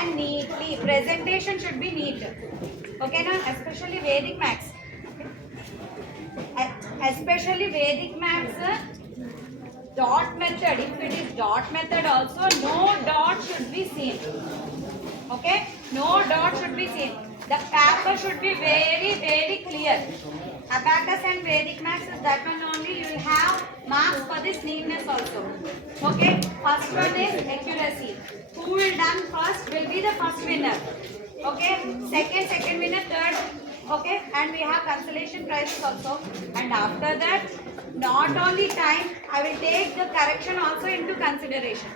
and neatly. Presentation should be neat. Okay na? Especially Vedic Maths. Especially Vedic Maths. Dot method. If it is dot method also, no dot should be seen. Okay? No dot should be seen. The paper should be very, very clear. Abacus and Vedic Maths is that one only. You will have marks for this neatness also. Okay? First one is accuracy. Who will done first will be the first winner. Okay? Second winner, third. Okay? And we have consolation prizes also. And after that, not only time, I will take the correction also into consideration.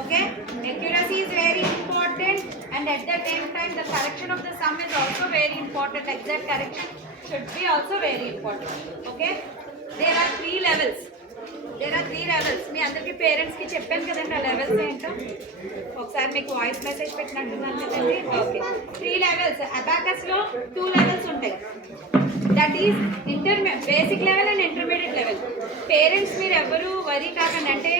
Okay? Accuracy is very important, and at the same time the correction of the sum is also very important. Exact correction should be also very important. Okay? There are 3 levels. మీ అందరికి పేరెంట్స్ కి చెప్పాను కదండి ఆ లెవెల్స్ ఏంటో. ఒకసారి మీకు voice message పెట్టినట్టున్నాను కదండి. ఓకే, 3 లెవెల్స్. అబాకస్ లో 2 లెవెల్స్ ఉంటాయి. That is basic level and intermediate level. Parents మీరు ఎవరు వరీ కాకండి. అంటే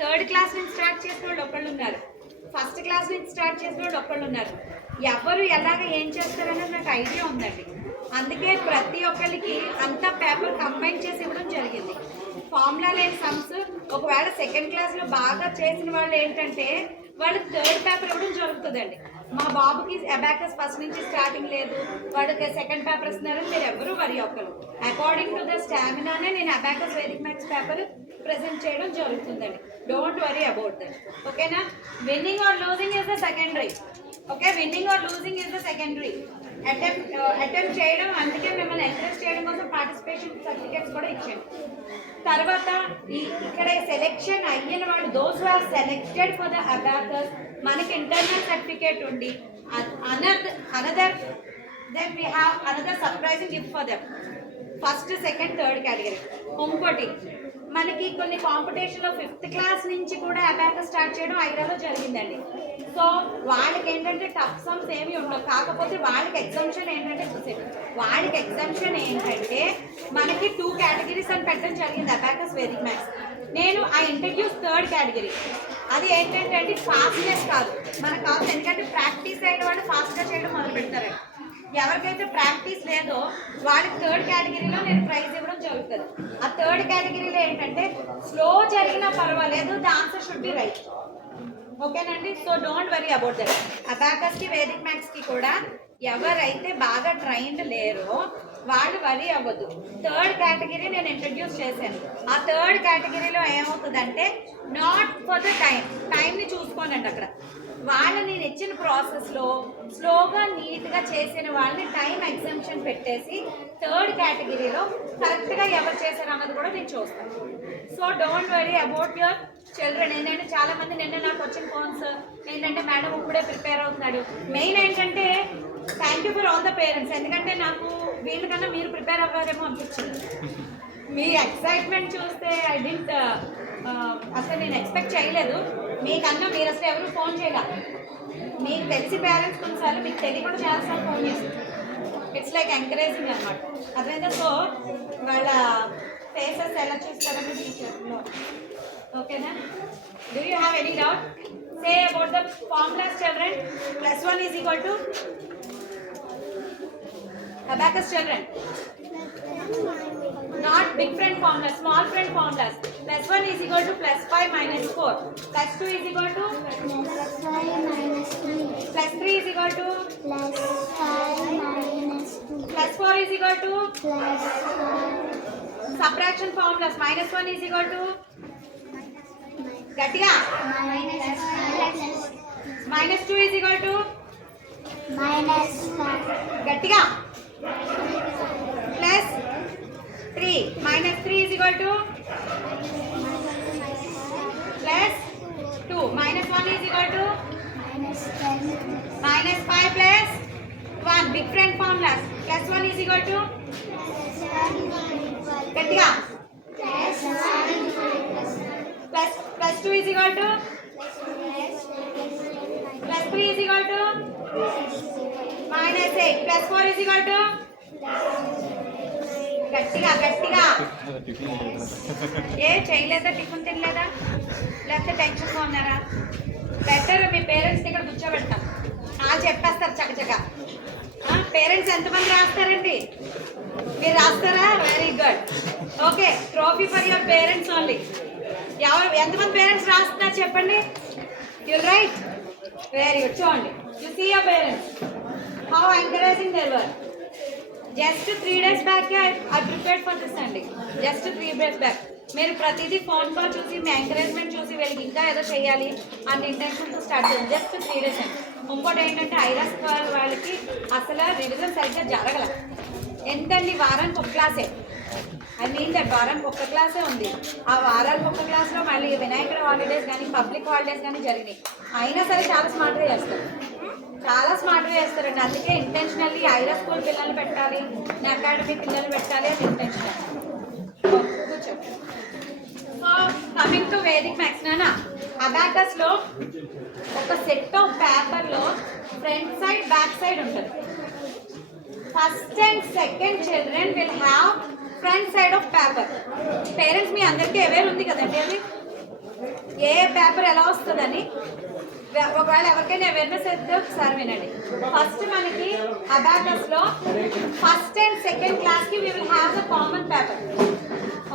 3rd క్లాస్ నుంచి స్టార్ట్ చేసిన వాళ్ళు ఒకళ్ళు ఉన్నారు, 1st క్లాస్ నుంచి స్టార్ట్ చేసిన వాళ్ళు ఒకళ్ళు ఉన్నారు. ఎవరు ఎలాగ ఏం చేస్తారనేది నాకు ఐడియా ఉందండి. అందుకే ప్రతి ఒక్కరికి అంతా పేపర్ కంబైన్ చేసి ఇవ్వడం జరిగింది. ఫార్ములా లేని సమ్స్ ఒకవేళ 2nd క్లాస్లో బాగా చేసిన వాళ్ళు ఏంటంటే వాళ్ళు 3rd పేపర్ ఇవ్వడం జరుగుతుందండి. మా బాబుకి అబాకస్ ఫస్ట్ నుంచి స్టార్టింగ్ లేదు, వాడికి 2nd పేపర్ ఇస్తున్నారని మీరు ఎవరు వరి ఒక్కరు. అకార్డింగ్ టు ద స్టామినానే నేను abacus Vedic maths paper present చేయడం జరుగుతుందండి. Don't worry about that. ఓకేనా? Winning or losing is the secondary. Okay, winning or losing is the secondary. Attempt చేయడం, అందుకే మిమ్మల్ని ఎంకరేజ్ చేయడం కోసం పార్టిసిపేషన్ సర్టిఫికేట్స్ కూడా ఇచ్చాను. తర్వాత ఇక్కడ సెలెక్షన్ అయిన వాళ్ళు, those are selected for the abacus, మనకి ఇంటర్నల్ సర్టిఫికేట్ ఉండి another then we have another surprising gift for them. 1st, 2nd, 3rd category. ఇంకోటి మనకి కొన్ని కాంపిటీషన్లో 5th క్లాస్ నుంచి కూడా అబాకస్ స్టార్ట్ చేయడం ఐరాలో జరిగిందండి. సో వాళ్ళకి ఏంటంటే టఫ్ సమ్స్ ఏమి ఉండవు. కాకపోతే వాళ్ళకి ఎగ్జామ్షన్ ఏంటంటే మనకి 2 కేటగిరీస్ అని పెట్టడం జరిగింది అబాకస్ వేదిక్ మ్యాథ్స్. నేను ఆ ఇంట్రడ్యూస్ 3rd కేటగిరీ. అది ఏంటంటే ఫాస్ట్నెస్ కాదు మనకు కావాలి, ఎందుకంటే ప్రాక్టీస్ అయిన వాళ్ళు ఫాస్ట్గా చేయడం మొదలు పెడతారండి. ఎవరికైతే ప్రాక్టీస్ లేదో వాళ్ళకి 3rd కేటగిరీలో నేను ప్రైజ్ ఇవ్వడం జరుగుతుంది. ఆ 3rd కేటగిరీలో ఏంటంటే స్లో జరిగినా పర్వాలేదు, the answer should be right. ఓకేనండి? So don't worry about that. అబాకస్కి వేదిక్ మ్యాథ్స్కి కూడా ఎవరైతే బాగా ట్రైన్డ్ లేరో వాళ్ళు వరీ అవ్వద్దు. 3rd కేటగిరీ నేను ఇంట్రడ్యూస్ చేశాను. ఆ 3rd కేటగిరీలో ఏమవుతుందంటే నాట్ ఫర్ ద టైంని చూసుకోనండి. అక్కడ వాళ్ళని నేను ఇచ్చిన ప్రాసెస్లో స్లోగా నీట్గా చేసిన వాళ్ళని టైం ఎగ్జామ్షన్ పెట్టేసి 3rd కేటగిరీలో కరెక్ట్గా ఎవరు చేశారు అన్నది కూడా నేను చూస్తాను. So don't worry about your children. ఏంటంటే చాలామంది నిన్న నాకు వచ్చిన ఫోన్స్ ఏంటంటే మేడం ఇప్పుడే ప్రిపేర్ అవుతున్నాడు. మెయిన్ ఏంటంటే thank you for all the parents. ఎందుకంటే నాకు వీళ్ళకన్నా మీరు ప్రిపేర్ అవ్వారేమో అనిపించింది. మీ ఎక్సైట్మెంట్ చూస్తే అసలు నేను ఎక్స్పెక్ట్ చేయలేదు. మీకన్నా మీరు అసలు ఎవరు ఫోన్ చేయలేదు. మీకు తెలిసి పేరెంట్స్ కొన్నిసార్లు మీకు తెలియకుండా చాలాసార్లు ఫోన్ చేస్తారు. ఇట్స్ లైక్ ఎంకరేజింగ్ అనమాట. అదేంటో సో వాళ్ళ ఫేసెస్ ఎలా చూస్తారని టీచర్లో. ఓకేనా? Do you have any doubt? Say about the formulas children. +1 is equal to abacus children. Not big friend formulas, small friend formulas. +1 is equal to +5 - 4. +2 is equal to +5 - 3. +3 is equal to +5 - 2. +4 is equal to +5. subtraction formulas. -1 is equal to గట్టిగా -2 is equal to -5. గట్టిగా +3. -3 is equal to +2. -1 is equal to -10. -5 + 1. Big friend formulas. +1 is equal to గట్టిగా +2 is equal to +3 is equal to -8. +4 is equal to గట్టిగా ఏ చేయలేదా? టిఫిన్ తినలేదా? లేకపోతే టెన్షన్గా ఉన్నారా? బెటర్ మీ పేరెంట్స్ని ఇక్కడ కూర్చోబెడతాం. ఎంతమంది రాస్తారండి? మీరు రాస్తారా? Very good. Okay, trophy for your parents only. ఎంతమంది పేరెంట్స్ రాస్తున్నారు చెప్పండి. You right, very good. చూడండి, you see your parents how encouraging there were. Just 3 days back I prepared for this అండి. జస్ట్ 3 days బ్యాక్ మీరు ప్రతిదీ phone call చూసి మీ ఎంకరేజ్మెంట్ చూసి వీళ్ళకి ఇంకా ఏదో చేయాలి అన్న ఇంటెన్షన్తో స్టార్ట్ చేయండి. జస్ట్ 3 days అండి. ఇంకోటి ఏంటంటే ఐరాస్ వాళ్ళకి అసలు రివిజన్ సరిగ్గా జరగల. ఎంతండి, వారానికి ఒక క్లాసే. ఐ మీన్ దట్ వారానికి ఒక్క క్లాసే ఉంది. ఆ వారానికి ఒక్క క్లాస్లో మళ్ళీ వినాయకుడు హాలిడేస్ కానీ పబ్లిక్ హాలిడేస్ కానీ జరిగినాయి. అయినా సరే చాలా స్మార్ట్గా చేస్తారు, చాలా స్మార్ట్గా చేస్తారండి. అందుకే ఇంటెన్షనల్లీ ఐరా స్కూల్ పిల్లలు పెట్టాలి, నా అకాడమీ పిల్లలు పెట్టాలి అని ఇంటెన్షనల్. కూర్చో. So coming to Vedic maths నానా, అబాకస్లో ఒక సెట్ ఆఫ్ పేపర్లో ఫ్రంట్ సైడ్ బ్యాక్ సైడ్ ఉంటుంది. First and second children will have front side of paper. Parents మీ అందరికీ అవేర్ ఉంది కదండి అది ఏ పేపర్ ఎలా వస్తుందని. ఒకవేళ ఎవరికైనా అవేర్నెస్ అయితే ఒకసారి వినండి. ఫస్ట్ మనకి అబాకస్లో ఫస్ట్ అండ్ సెకండ్ క్లాస్కి we will have the common paper.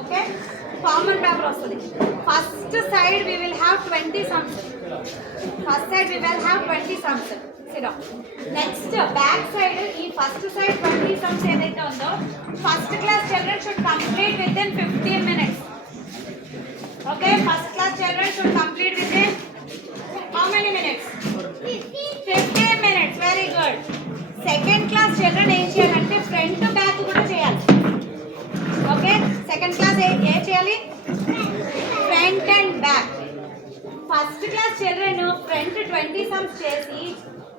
Okay, common paper వస్తుంది. First side we will have 20 sums. First side we will have 20 sums. Next back side ఈ ఫస్ట్ సైడ్ 20 sums ఏదైతే ఉందో first class children should complete within 15 minutes. Okay, first class children should complete within how many minutes? 15 minutes. Very good. Second class children ఏం చేయాలంటే front back కూడా చేయాలి. Okay, second class ఏం చేయాలి? Front and back. First class children front 20 sums చేసి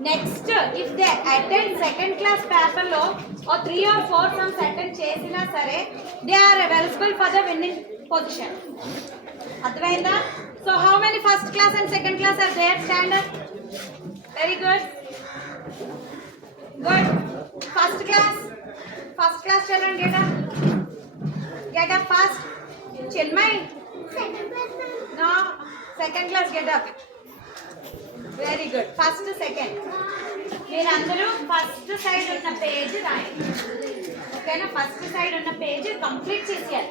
next if they attend second class పేపర్లో 3 or 4 sums attend చేసినా సరే they are available for the winning position. అర్థమైందా? So how many first class and second class are there? Stand up. Very good, good. First class children get up fast. Chinmay, no, second class get up. Very good. First, second. మీరందరూ first side ఉన్న page రాయండి. ఓకేనా? First side ఉన్న page complete చేసేయాలి.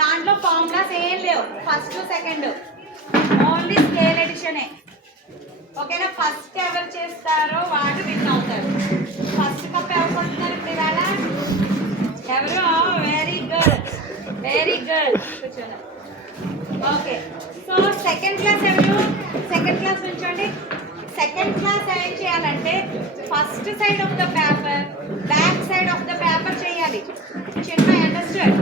దాంట్లో formulas ఏం లేవు. First second only scale ఎడిషనే. ఓకేనా? ఫస్ట్ ఎవరు చేస్తారో వాడు విన్ అవుతారు. ఫస్ట్ కప్ ఎవరు కొడుతున్నారు ఇప్పుడు ఇవాళ? ఎవరు? Very good, very good. కూర్చోండి. ఓకే, సో సెకండ్ క్లాస్ ఎవరు? సెకండ్ క్లాస్ నుంచోండి. సెకండ్ క్లాస్ ఏం చేయాలంటే first side of the paper back side of the paper చేయాలి. చిన్న understand?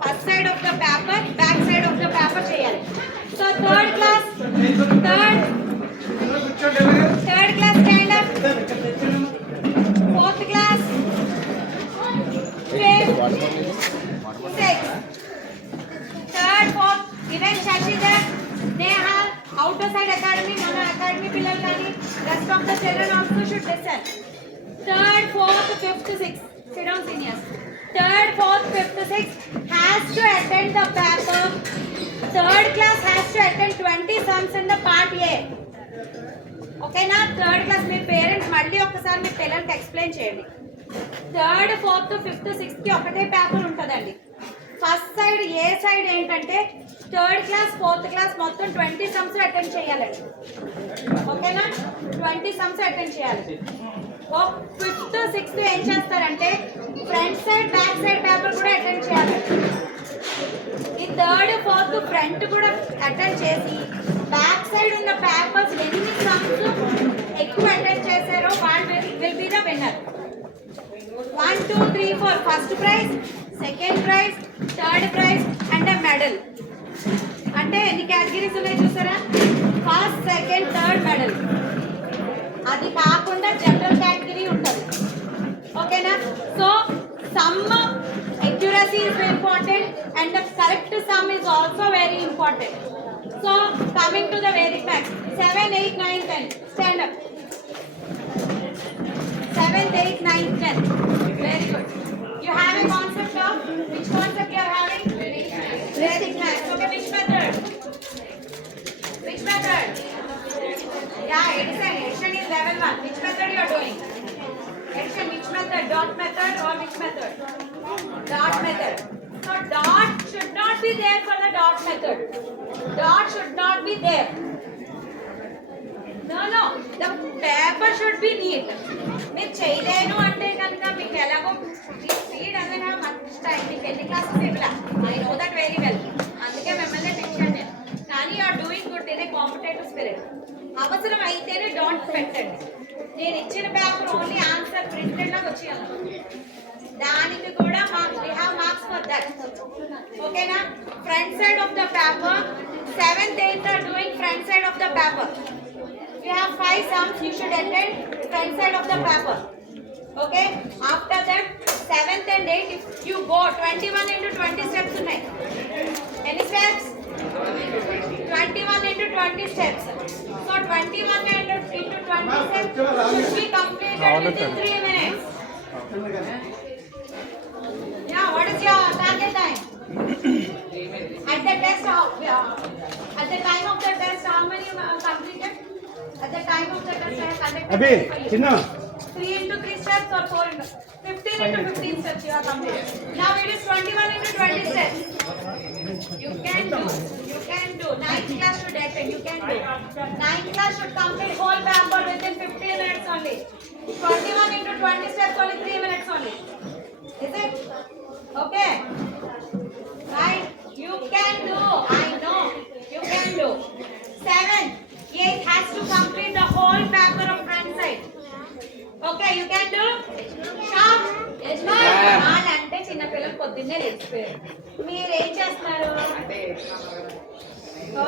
First side of the paper back side of the paper చేయాలి. So third class stand up. Fourth class, fifth, sixth, third, fourth, even Shashidhar, Nehal, outer side academy, మన academy పిల్లలు కానీ rest of the children also should listen. Third, fourth, fifth, sixth, sit down seniors. Third, fourth, fifth, sixth has to attend the paper. Third class has to attend 20 sums in the part A. ఓకేనా? Third class మీ పేరెంట్స్ మళ్ళీ ఒక్కసారి మీ పిల్లలకి ఎక్స్ప్లెయిన్ చేయండి. Third, fourth, fifth, సిక్స్త్కి ఒకటే పేపర్ ఉంటుందండి. First side ఏ సైడ్ ఏంటంటే third class fourth class మొత్తం 20 sums అటెండ్ చేయాలండి. ఓకేనా? 20 sums అటెండ్ చేయాలి. ఫిఫ్త్, సిక్స్త్ ఏం చేస్తారంటే front side back side paper కూడా అటెండ్ చేయాలి. ఈ థర్డ్, ఫోర్త్ ఫ్రంట్ కూడా అటెండ్ చేసి బ్యాక్ సైడ్ ఉన్న పేపర్స్ ఎన్ని sums ఎక్కువ అటెండ్ చేశారో వాళ్ళు will be the winner. 1, 2, 3, 4 first prize, second prize, third prize and a medal. అంటే ఎన్ని కేటగిరీస్ ఉన్నాయి చూసారా? First, second, third, medal. అది కాకుండా జనరల్ కేటగిరీ ఉంటుంది. ఓకేనా? So some accuracy is very important and the correct sum is also very important. So coming to the Vedic maths, 7, 8, 9, 10. Stand up. 7, 8, 9, 10. Very good. You have a concept of which concept you are having? Vedic maths. Okay, which method? Which method? Yeah, addition. Addition is level 1. Which method you are doing? Addition. Which dot method or which method? Dot method. So dot should not be there for the dot method. Dot should not be there. No, the paper should be neat. మీరు చేయలేను అంటే కనుక మీకు ఎలాగో స్పీడ్ అదే much time మీకు ఎన్ని క్లాసెస్ ఇవ్వలే I know that very well అందుకే మిమ్మల్ని పిలిచాను నేను కానీ ఆర్ డూయింగ్ గుడ్ ఇదే కాంపిటేటివ్ స్పిరిట్ అవసరం అయితేనే డాట్ పెట్టండి నేను ఇచ్చిన పేపర్ ఓన్లీ ఆన్సర్ ప్రింటెడ్ లాగా వచ్చేయాలి దానికి కూడా marks we have marks for that ఓకేనా front side of the paper 7th 8th are doing front side of the paper. You have 5 sums, you should attend front side of the paper. Okay? After that, 7th and 8th, if you go 21 into 20 steps tonight. Any steps? 21 into 20 steps. So 21 into 20 steps should be completed within 3 minutes. Yeah, what is your target time? At the test, at the time of the test, how many completed? At the time of the test, I have conducted Abhi, Chinna. 3 into 3 steps or 4 into 15 into 15 steps you have completed. Now it is 21 into 20 steps. You can do. 9th class should attend. You can do. 9th class should complete whole paper within 15 minutes only. 21 into 20 steps only 3 minutes only. Is it? Okay. Right? You can do. I know. You can do. 7th. 8th has to complete the whole paper of front side. Okay, you can do? Sharp? Yes, ma'am. అంటే చిన్న పిల్లలు పొద్దున్నే లేచిపోయారు మీరు ఏం చేస్తున్నారు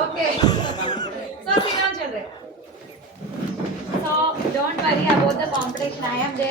okay so సినాన్ children so don't worry about the competition I am there